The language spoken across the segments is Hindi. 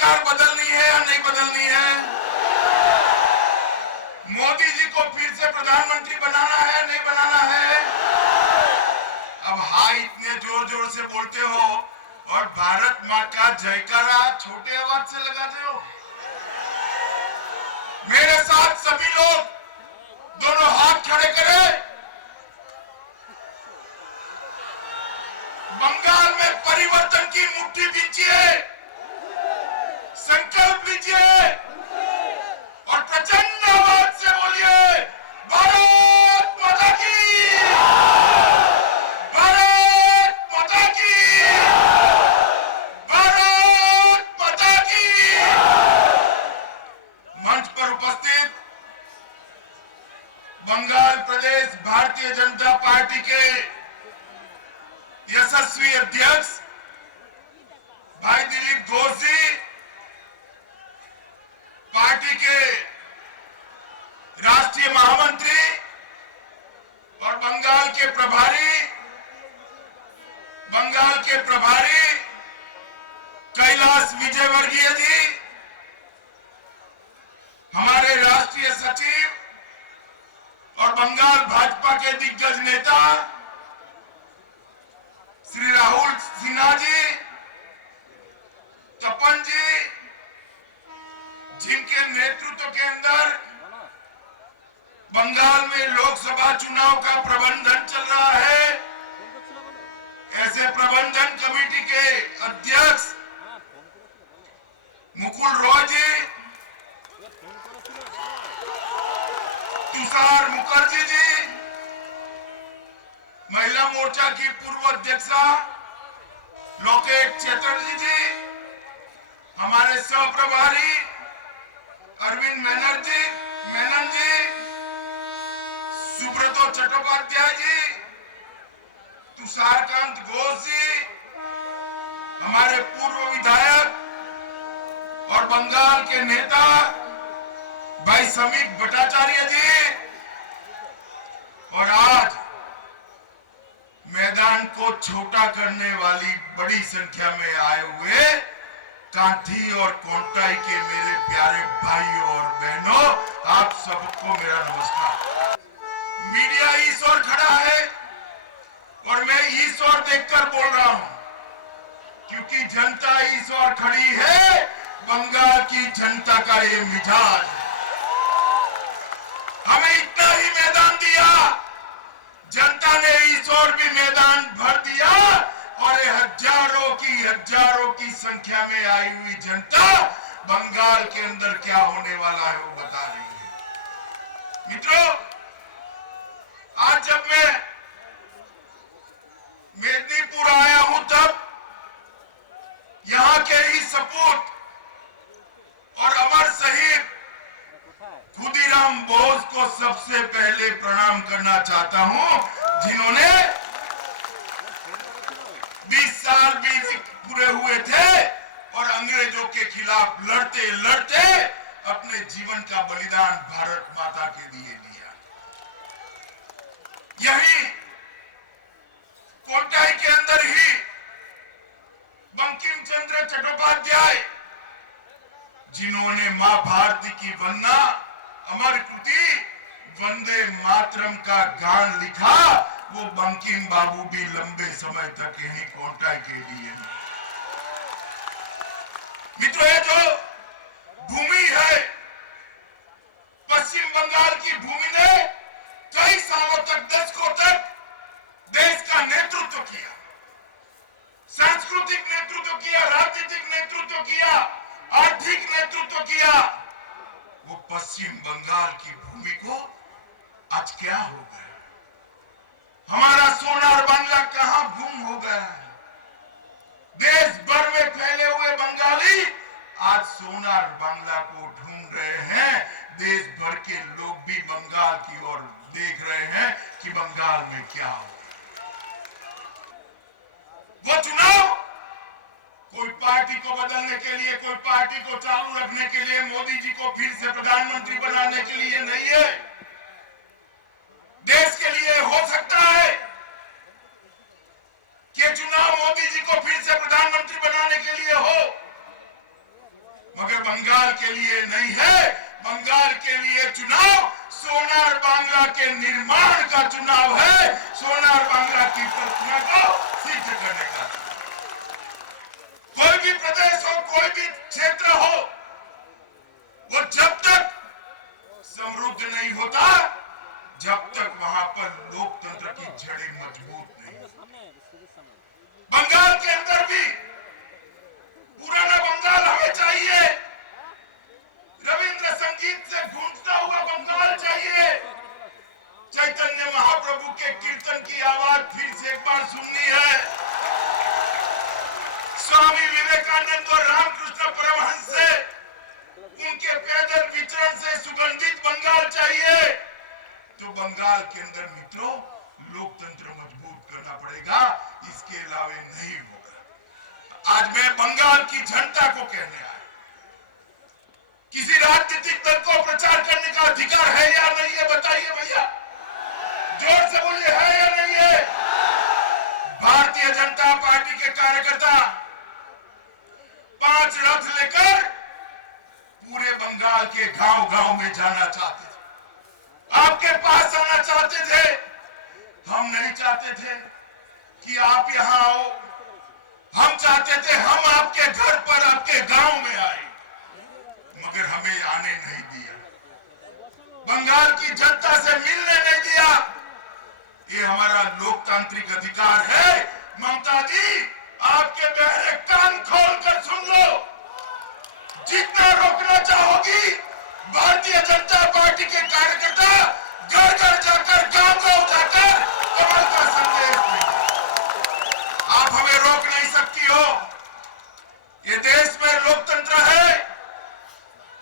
सरकार बदलनी है या नहीं बदलनी है? मोदी जी को फिर से प्रधानमंत्री बनाना है नहीं बनाना है? अब हाँ इतने जोर जोर से बोलते हो और भारत माँ का जयकारा छोटे आवाज से लगाते हो। मेरे साथ सभी लोग दोनों हाथ खड़े करें। बंगाल में परिवर्तन की मुट्ठी बींचिए, संकल्प लीजिए और प्रचंड आवाज से बोलिए भारत माता की, भारत माता की, भारत माता की। मंच पर उपस्थित बंगाल प्रदेश भारतीय जनता पार्टी के यशस्वी अध्यक्ष भाई दिलीप घोष जी, पार्टी के राष्ट्रीय महामंत्री और बंगाल के प्रभारी कैलाश विजयवर्गीय जी, हमारे राष्ट्रीय सचिव और बंगाल भाजपा के दिग्गज नेता श्री राहुल सिन्हा जी, तपन जी, जिनके नेतृत्व के अंदर बंगाल में लोकसभा चुनाव का प्रबंधन चल रहा है, ऐसे प्रबंधन कमेटी के अध्यक्ष मुकुल रॉय जी, तुषार मुखर्जी जी, महिला मोर्चा की पूर्व अध्यक्षा लोकेट चैटर्जी जी, हमारे सहप्रभारी अरविंद मेनन जी, सुब्रतो चट्टोपाध्याय जी, तुषारकांत घोष जी, हमारे पूर्व विधायक और बंगाल के नेता भाई समीप भट्टाचार्य जी, और आज मैदान को छोटा करने वाली बड़ी संख्या में आए हुए कांठी और कोंटाई के मेरे प्यारे भाइयों और बहनों, आप सबको मेरा नमस्कार। मीडिया इस ओर खड़ा है और मैं इस ओर देखकर बोल रहा हूं, क्योंकि जनता इस ओर खड़ी है। बंगाल की जनता का ये मिजाज है। हमें इतना ही मैदान दिया, जनता ने इस ओर भी मैदान भर दिया और हजारों की संख्या में आई हुई जनता बंगाल के अंदर क्या होने वाला है वो बता रही है। मित्रों, आज जब मैं मेदिनीपुर आया हूं तब यहां के ही सपूत और अमर शहीद खुदीराम बोस को सबसे पहले प्रणाम करना चाहता हूं, जिन्होंने 20 साल भी पूरे हुए थे और अंग्रेजों के खिलाफ लड़ते लड़ते अपने जीवन का बलिदान भारत माता के लिए दिया। यही कोंटाई के अंदर ही बंकिम चंद्र चट्टोपाध्याय, जिन्होंने मां भारती की वंदना अमर कृति वंदे मातरम का गान लिखा, वो बंकिम बाबू भी लंबे समय तक यही कोंटाई के लिए। मित्रों, ये जो भूमि है, पश्चिम बंगाल की भूमि ने कई सालों तक, दशकों तक देश का नेतृत्व किया, सांस्कृतिक नेतृत्व किया, राजनीतिक नेतृत्व किया, आर्थिक नेतृत्व किया। वो पश्चिम बंगाल की भूमि को आज क्या हो गया? हमारा सोना और बांग्ला कहां गुम हो गया है? देश भर में फैले हुए बंगाली आज सोना और बांग्ला को ढूंढ रहे हैं। देश भर के लोग भी बंगाल की ओर देख रहे हैं कि बंगाल में क्या हो। वो चुनाव कोई पार्टी को बदलने के लिए, कोई पार्टी को चालू रखने के लिए, मोदी जी को फिर से प्रधानमंत्री बनाने के लिए नहीं है। देश के लिए हो सकता है कि चुनाव मोदी जी को फिर से प्रधानमंत्री बनाने के लिए हो, मगर बंगाल के लिए नहीं है। बंगाल के लिए चुनाव सोनार बांग्ला के निर्माण का चुनाव है। सोनार बांग्ला की कल्पना को सिद्ध करने का। कोई भी प्रदेश हो, कोई भी क्षेत्र हो, वो जब तक समृद्ध नहीं होता, जब तक वहां पर लोकतंत्र की जड़ें मजबूत नहीं। बंगाल के अंदर भी पुराना बंगाल हमें चाहिए। रविंद्र संगीत से गूंजता हुआ बंगाल चाहिए। चैतन्य महाप्रभु के कीर्तन की आवाज फिर से एक बार सुननी है। स्वामी विवेकानंद और रामकृष्ण परमहंस से उनके पैदल विचरण से सुगंधित बंगाल चाहिए। तो बंगाल के अंदर मित्रों लोकतंत्र मजबूत करना पड़ेगा, इसके अलावे नहीं होगा। आज मैं बंगाल की जनता को कहने आया, किसी राजनीतिक दल को प्रचार करने का अधिकार है या नहीं है? बताइए भैया, जोर से बोलिए, है या नहीं है? भारतीय जनता पार्टी के कार्यकर्ता 5 रथ लेकर पूरे बंगाल के गांव-गांव में जाना चाहते थे, आपके पास आना चाहते थे। हम नहीं चाहते थे कि आप यहां आओ, हम चाहते थे हम आपके घर पर, आपके गांव में आए, मगर हमें आने नहीं दिया। बंगाल की जनता से मिलने नहीं दिया। ये हमारा लोकतांत्रिक अधिकार है। ममता जी, आपके बहरे कान खोलकर सुन लो। जितना रोकना चाहोगी, भारतीय जनता पार्टी के कार्यकर्ता घर घर जाकर, गांव-गांव जाकर कमल का संदेश देंगे। आप हमें रोक नहीं सकती हो। ये देश में लोकतंत्र है।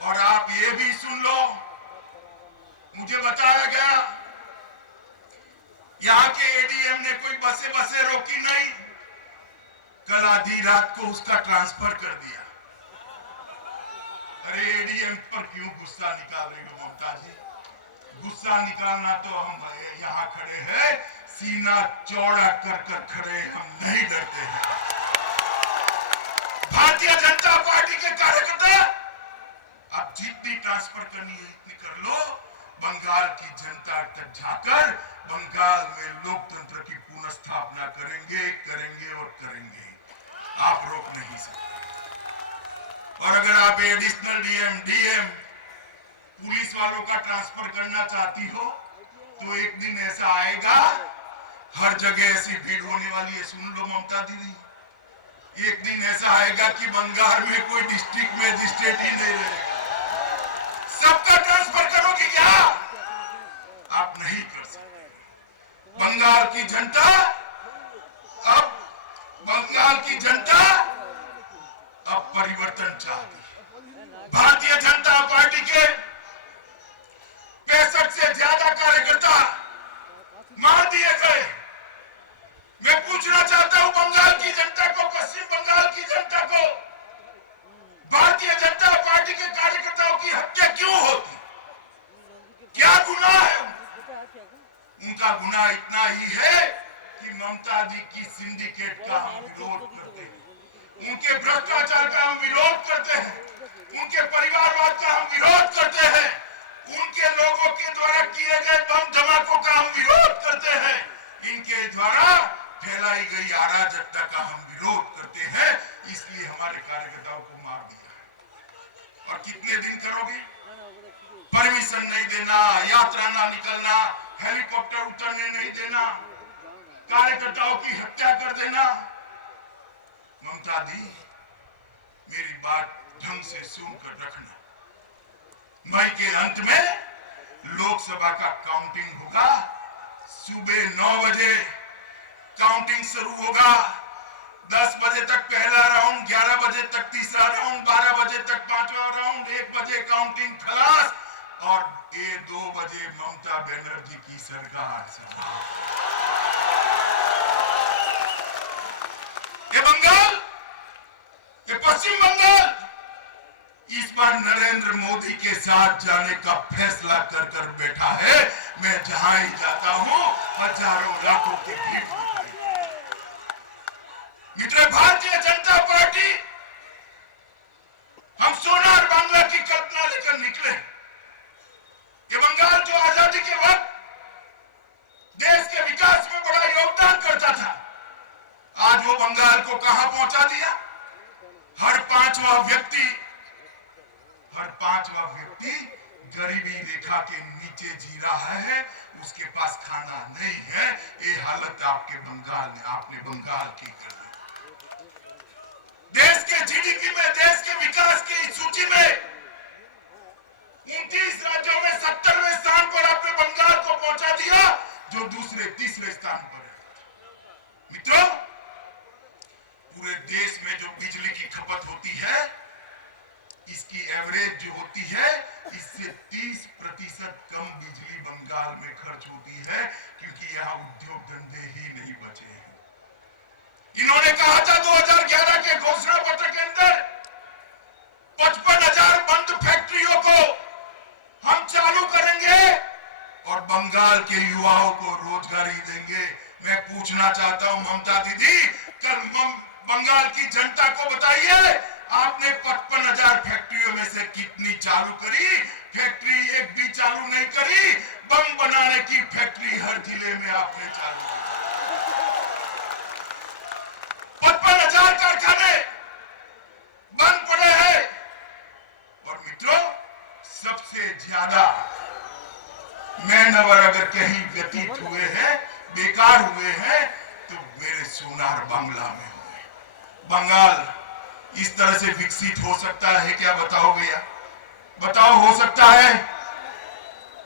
और आप ये भी सुन लो, मुझे बताया गया यहां के एडीएम ने कोई बसें रोकी नहीं, कल आधी रात को उसका ट्रांसफर कर दिया। अरे एडीएम पर क्यों गुस्सा निकाल रही हो ममता जी? गुस्सा निकालना तो हम यहां खड़े हैं, सीना चौड़ा कर कर खड़े, हम नहीं डरते हैं। भारतीय जनता पार्टी के कार्यकर्ता अब जितनी ट्रांसफर करनी है इतनी कर लो। बंगाल की जनता तक जाकर बंगाल में लोकतंत्र की पुनः स्थापना करेंगे, करेंगे और करेंगे। आप रोक नहीं सकते। और अगर आप एडिशनल डीएम पुलिस वालों का ट्रांसफर करना चाहती हो, तो एक दिन ऐसा आएगा, हर जगह ऐसी भीड़ होने वाली है। सुन लो ममता दीदी, एक दिन ऐसा आएगा कि बंगाल में कोई डिस्ट्रिक्ट मजिस्ट्रेट ही नहीं रहेगा। सबका ट्रांसफर करोगे क्या? आप नहीं कर सकते। बंगाल की जनता अब परिवर्तन चाहती है। भारतीय जनता पार्टी के 65 से ज्यादा कार्यकर्ता मार दिए गए। मैं पूछना चाहता हूं बंगाल की जनता को, पश्चिम बंगाल की जनता को, भारतीय जनता पार्टी के कार्यकर्ताओं की हत्या क्यों होती? क्या गुनाह है? उनका गुनाह इतना ही है कि ममता जी की सिंडिकेट का हम विरोध करते हैं, उनके भ्रष्टाचार का हम विरोध करते हैं, उनके परिवारवाद का हम विरोध करते हैं, उनके लोगों के द्वारा किए गए बम धमाकों का हम विरोध करते हैं, इनके द्वारा फैलाई गई अराजकता का हम विरोध करते हैं। इसलिए हमारे कार्यकर्ताओं को मार दिया है। और कितने दिन करोगे? परमिशन नहीं देना, यात्रा ना निकलना, हेलीकॉप्टर उतरने नहीं देना, कार्यकर्ताओं की हत्या कर देना। ममता दी, मेरी बात ढंग से सुनकर रखना। मई के अंत में लोकसभा का काउंटिंग होगा। सुबह 9 बजे काउंटिंग शुरू होगा। 10 बजे तक पहला राउंड, 11 बजे तक तीसरा राउंड, 12 बजे तक 5वां राउंड, 1 बजे काउंटिंग खलास और 2 बजे ममता बनर्जी की सरकार सभा। ये बंगाल, ये पश्चिम बंगाल, इस बार नरेंद्र मोदी के साथ जाने का फैसला कर कर बैठा है। मैं जहां ही जाता हूं हजारों लाखों की भीड़ दिखाई। मित्र, भारतीय जनता पार्टी हम सोनार बांग्ला की कल्पना लेकर निकले। ये बंगाल जो आजादी के वक्त देश के विकास में बड़ा योगदान करता था, आज वो बंगाल को कहां पहुंचा दिया। हर पांचवा व्यक्ति गरीबी रेखा के नीचे जी रहा है, उसके पास खाना नहीं है। ये हालत आपने बंगाल की कर दी। देश के जीडीपी में, देश के विकास की सूची में 29 राज्यों में 70वें स्थान पर आपने बंगाल को पहुंचा दिया, जो दूसरे तीसरे स्थान पर है। मित्रों, पूरे देश में जो बिजली की खपत होती है, इसकी एवरेज जो होती है, इससे 30% कम बिजली बंगाल में खर्च होती है, क्योंकि यहां उद्योग धंधे ही नहीं बचे हैं। इन्होंने कहा था 2011 के घोषणा पत्र के अंदर 55,000 बंद फैक्ट्रियों को हम चालू करेंगे और बंगाल के युवाओं को रोजगारी देंगे। मैं पूछना चाहता हूं ममता दीदी, कल बंगाल की जनता को बताइए, आपने 55,000 फैक्ट्रियों में से कितनी चालू करी? फैक्ट्री एक भी चालू नहीं करी। बम बनाने की फैक्ट्री हर जिले में आपने चालू की। 55,000 कारखाने बंद पड़े हैं। और मित्रों, सबसे ज्यादा मैनवर अगर कहीं व्यतीत हुए हैं, बेकार हुए हैं, तो मेरे सोनार बांग्ला में हुए। बंगाल इस तरह से विकसित हो सकता है क्या? बताओ भैया, बताओ, हो सकता है?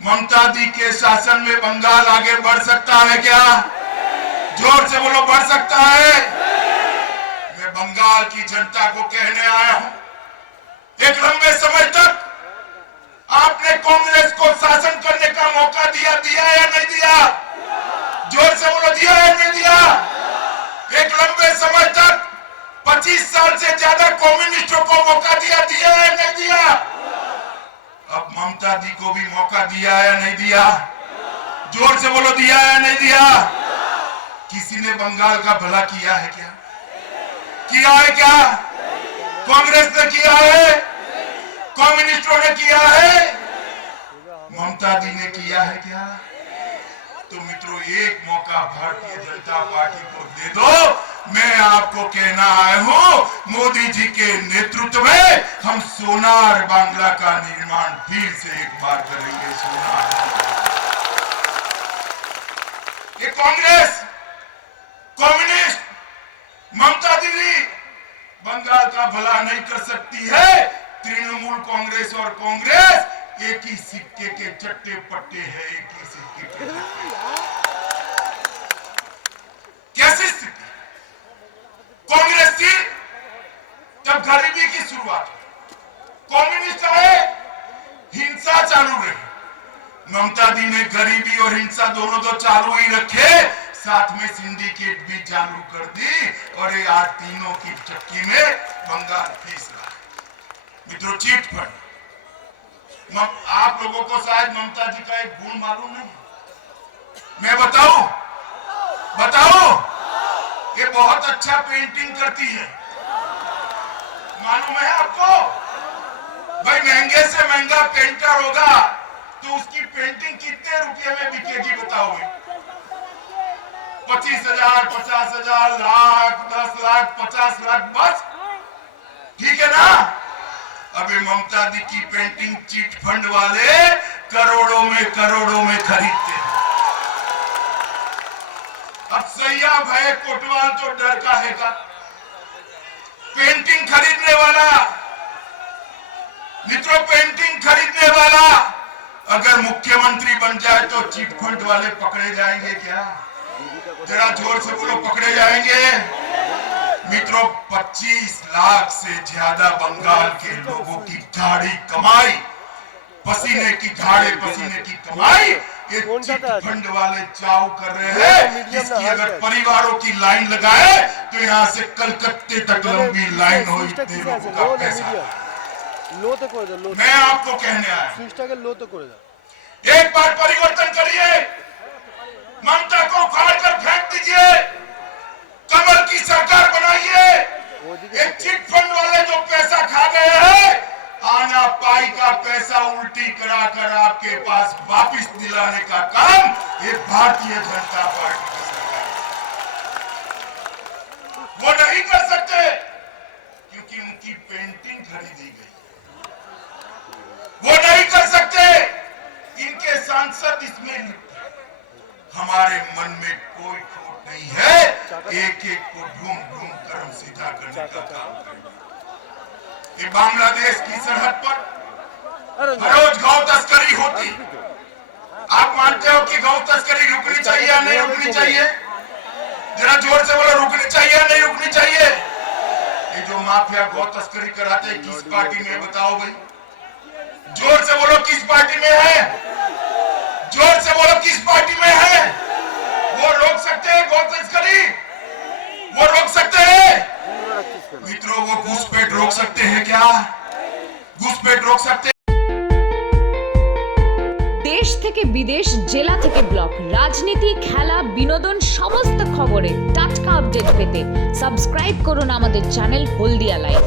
ममता दी के शासन में बंगाल आगे बढ़ सकता है क्या? जोर से बोलो, बढ़ सकता है? मैं बंगाल की जनता को कहने आया हूं, एक लंबे समय तक आपने कांग्रेस को शासन करने का मौका दिया या नहीं दिया? जोर से बोलो, दिया या नहीं दिया? एक लंबे समय तक 25 साल से ज्यादा कम्युनिस्टों को मौका दिया या नहीं दिया? अब ममता दी को भी मौका दिया या नहीं दिया? जोर से बोलो, दिया या नहीं दिया? किसी ने बंगाल का भला किया है क्या? किया है क्या? कांग्रेस ने किया है? कम्युनिस्टों ने किया है? ममता दी ने किया है क्या? तो मित्रों, एक मौका भारतीय जनता पार्टी को दे दो। मैं आपको कहना आया हूं, मोदी जी के नेतृत्व में हम सोनार बांग्ला का निर्माण फिर से एक बार करेंगे। सोनार ये कांग्रेस, कम्युनिस्ट, ममता दीदी बंगाल का भला नहीं कर सकती है। तृणमूल कांग्रेस और कांग्रेस एक ही सिक्के के चट्टे पट्टे हैं, एक ही सिक्के के कैसे स्थिति? कांग्रेस थी जब गरीबी की शुरुआत हुई, कम्युनिस्ट आए, हिंसा चालू रही। ममता दी ने गरीबी और हिंसा दोनों तो चालू ही रखे, साथ में सिंडिकेट भी चालू कर दी, और ये आज तीनों की चक्की में बंगाल फीस रहा है। मित्रों, चीट फंड, आप लोगों को शायद ममता जी का एक गुण मालूम नहीं, मैं बताऊं? ये बहुत अच्छा पेंटिंग करती है, मालूम है आपको? भाई, महंगे से महंगा पेंटर होगा तो उसकी पेंटिंग कितने रुपए में बिकेगी बताओगे? 25,000, 50,000, लाख, 10 लाख, 50 लाख, बस, ठीक है ना? अभी ममता दी की पेंटिंग चीट फंड वाले करोड़ों में खरीदते हैं। अब सैया भाई कोटवाल तो डर का है का पेंटिंग खरीदने वाला, मित्रों, पेंटिंग खरीदने वाला अगर मुख्यमंत्री बन जाए तो चीट फंड वाले पकड़े जाएंगे क्या? जरा जोर से बोलो, पकड़े जाएंगे? मित्रों, 25 लाख से ज्यादा बंगाल के लोगों की गाढ़ी कमाई, पसीने की कमाई ये चिट फंड वाले चाव कर रहे हैं। इसकी अगर परिवारों की लाइन लगाए तो यहाँ से कलकत्ते तक लंबी लाइन हो, इतने लोगों का पैसा। मैं आपको कहने आया, एक बार परिवर्तन करिए, ममता को उखाड़ कर फेंक दीजिए, कमल की सरकार बनाइए, ये चिट फंड वाले जो पैसा खा गए हैं, आना पाई का पैसा उल्टी कराकर आपके पास वापस दिलाने का काम ये भारतीय जनता पार्टी की सरकार है। वो नहीं कर सकते क्योंकि उनकी पेंटिंग खरीदी गई। वो नहीं कर सकते, इनके सांसद इसमें लिप्त हैं। हमारे मन में कोई खोट नहीं है, एक एक को ढूंढ ढूंढ कर हम सीधा करने का काम करेंगे। ये बांग्लादेश की सरहद पर हर रोज गौ तस्करी होती। आप मानते हो कि गौ तस्करी रुकनी चाहिए या नहीं रुकनी चाहिए? जरा जोर से बोलो, रुकनी चाहिए या नहीं रुकनी चाहिए? ये जो माफिया गौ तस्करी कराते हैं किस पार्टी में बताओ भाई? जोर से बोलो, किस पार्टी में है? जोर से बोलो, किस पार्टी में है? वो रोक सकते हैं गौ तस्करी? वो रोक सकते हैं? मित्रों, वो घुसपैठ रोक सकते हैं क्या? घुसपैठ रोक सकते हैं? দেশ থেকে বিদেশ, জেলা থেকে ব্লক, রাজনীতি, খেলা, বিনোদন সমস্ত খবরে টাটকা আপডেট পেতে সাবস্ক্রাইব করুন আমাদের চ্যানেল হলদিয়া লাইভ।